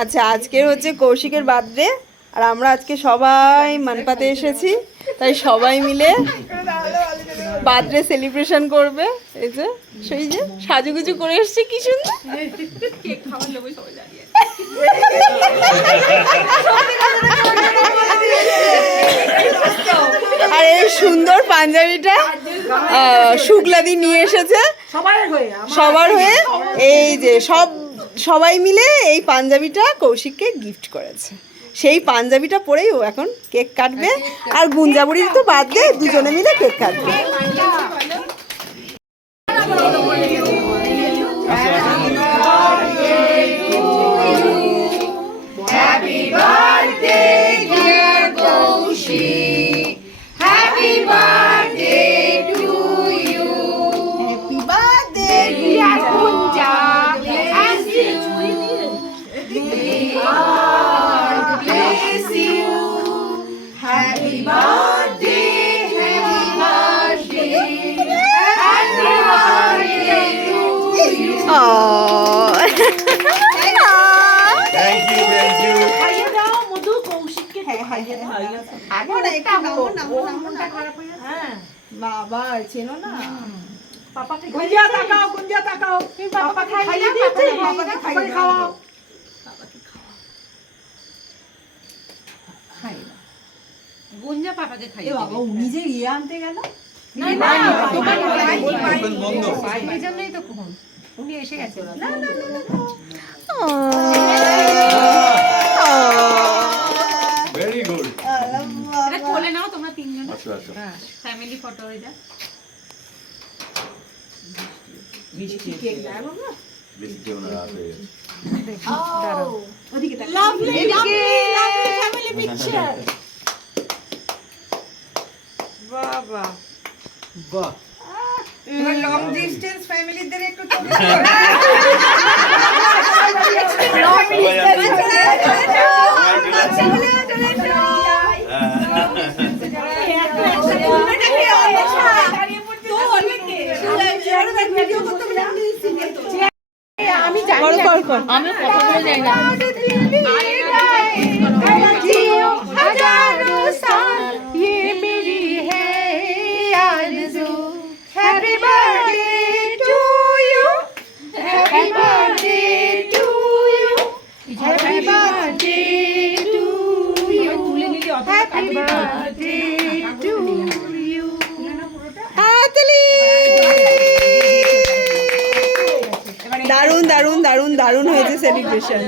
আচ্ছা আজকের হচ্ছে কৌশিকের বার্থডে আর আমরা আজকে সবাই মানপাতে এসেছি তাই সবাই মিলে বার্থডে সেলিব্রেশন করবে। এই যে সেই যে সাজুগুজু করে এসছে কি সুন্দর। আর এই সুন্দর পাঞ্জাবিটা শুক্লাদি নিয়ে এসেছে। সবার হয়ে আমার সবার হয়ে এই যে সব সবাই মিলে এই পাঞ্জাবিটা কৌশিককে গিফট করেছে। সেই পাঞ্জাবিটা পরেই ও এখন কেক কাটবে। আর গুঞ্জাবুড়ি তো বাদ দিয়ে দুজনে মিলে কেক কাটবে। বাবা চেনো না। পাপাকে গুঞ্জিয়া তাকাও গুঞ্জিয়া তাকাও। তুমি খাইয়ে দিয়েছে পাপাকে খাইয়ে দাও। খাওয়াও। গুঞ্জা পাপাকে খাইয়ে বাবা উনি যে ইয়ে আনতে গেল? না না বন্ধ জন্যই তো কখন। উনি এসে গেছে। ভেরি এটা কোলে নাও তোমরা তিনজন আচ্ছা আচ্ছা ফ্যামিলি ফটো এটা বৃষ্টি ওনার হাতে গেছে lovely lovely lovely family picture বাবা লং ডিস্টেন্স ফ্যামিলিদের একটু আমি কথা বলে যাই না Happy birthday. দারুণ দারুণ দারুণ দারুণ হয়েছে সেলিব্রেশন